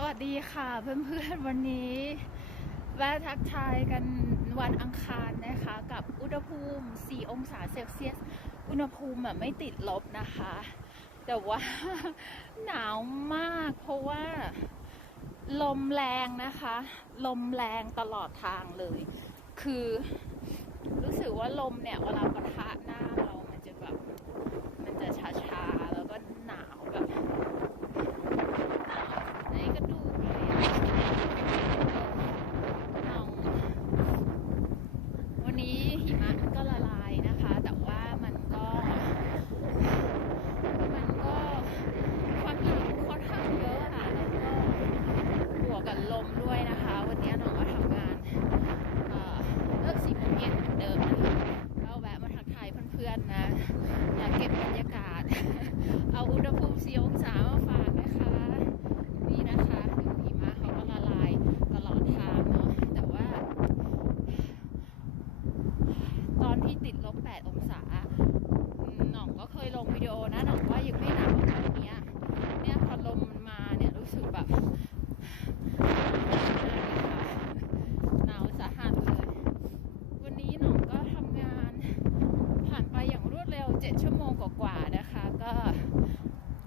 สวัสดีค่ะเพื่อนๆวันนี้แวะทักทายกันวันอังคารนะคะ กับอุณหภูมิ 4 องศาเซลเซียส อุณหภูมิอะไม่ติดลบนะคะ แต่ว่าหนาวมากเพราะว่าลมแรงนะคะ ลมแรงตลอดทางเลย คือรู้สึกว่าลมเนี่ยเวลาปะทะหน้าเรามันจะแบบ มันจะชาๆ แล้วก็หนาวแบบหนาวในกระดูกเลยอะหนาววันนี้หิมะก็ละลายนะคะ แต่ว่ามันก็ มันก็ความหนาวค่อนข้างเยอะค่ะ แล้วก็บวกกับลมด้วยนะคะ วันนี้น้องก็ทำงานเอ่อเลิกสี่โมงเย็นเหมือนเดิมนะคะก็แวะมาทักทายเพื่อนๆนะ อยากเก็บบรรยากาศ เอาอุณหภูมิ4องศามาฝากนะคะ นี่นะคะดูหิมะเขาก็ละลายตลอดทางเนาะ แต่ว่า ตอนที่ติดลบ 8 องศาอืมหน่องก็เคยลงวิดีโอนะหน่องว่ายังไม่หนาวเท่านี้เนี่ยพอลมมันมาเนี่ยรู้สึกแบบ หนาวสาหัสเลย วันนี้หน่องก็ทำงาน ผ่านไปอย่างรวดเร็ว 7 ชั่วโมงกว่าๆนะคะ ก็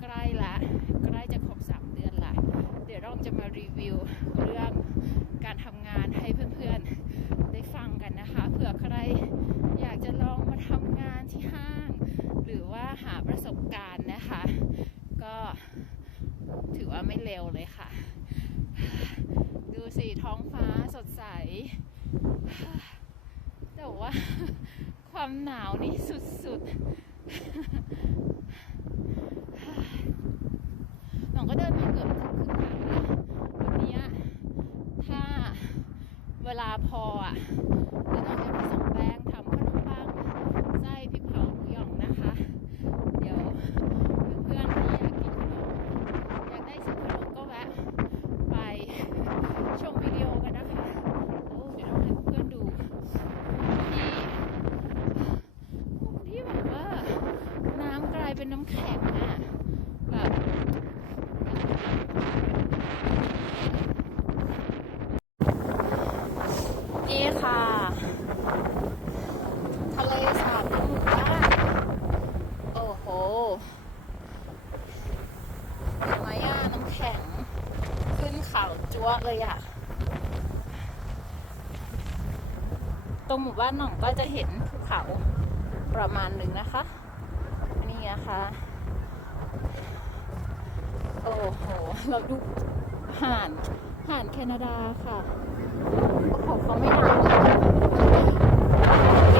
ใกล้ละใกล้จะครบ 3 เดือนละ เดี๋ยวเราจะมารีวิวเรื่องการทำงานให้เพื่อนๆ ได้ฟังกันนะคะ เผื่อใครอยากจะลองมาทำงานที่ห้าง หรือว่าหาประสบการณ์นะคะ ก็ถือว่า ไม่เร็วเลยค่ะ ดูสิท้องฟ้าสดใส แต่ว่าความหนาวนี่สุดๆหนองก็เดินมาเกือบถึงครึ่งทางแล้ววันนี้ถ้าเวลาพออะเดี๋ยวน้องจะไปส่งแป้งทำขนมปังไส้พริกเผาหมูหยองนะคะ เดี๋ยวเพื่อนๆที่อยากกินขนมอยากได้ซื้อขนมก็แวะไปชมวิดีโอกันนะคะ โอ้เดี๋ยวเราให้เพื่อนๆดูที่ที่แบบว่า น้ำกลาแข็งอะแบบนี่ค่ะ ทะเลสาบในหมู่บ้านโอ้โหเห็นไหมอะน้ำแข็ง ขึ้นเขาจั๊วเลยอะตรงหมู่บ้านหน่องก็จะเห็นภูเขาประมาณหนึ่งนะคะ นะคะ โอ้โห เราดูห่านห่านแคนาดาค่ะโอ้โหเขาไม่นาวเล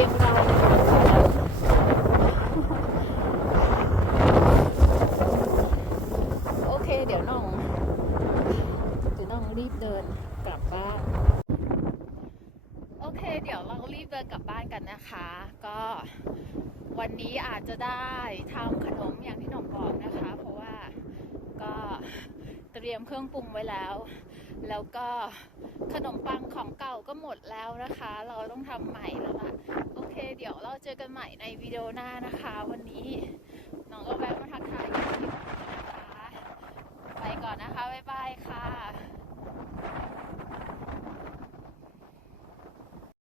ยเราโอเค เดี๋ยวน้องเดี๋ยวน้องรีบเดินกลับบ้าน โอเค เดี๋ยวเรารีบเดินกลับบ้านกันนะคะ ก็ วันนี้อาจจะได้ทำขนมอย่างที่หน่องบอกนะคะ เพราะว่าก็เตรียมเครื่องปรุงไว้แล้ว แล้วก็ขนมปังของเก่าก็หมดแล้วนะคะ เราต้องทำใหม่แล้วล่ะโอเค เดี๋ยวเราเจอกันใหม่ในวิดีโอหน้านะคะ วันนี้น้องก็แวะมาทักทายกัน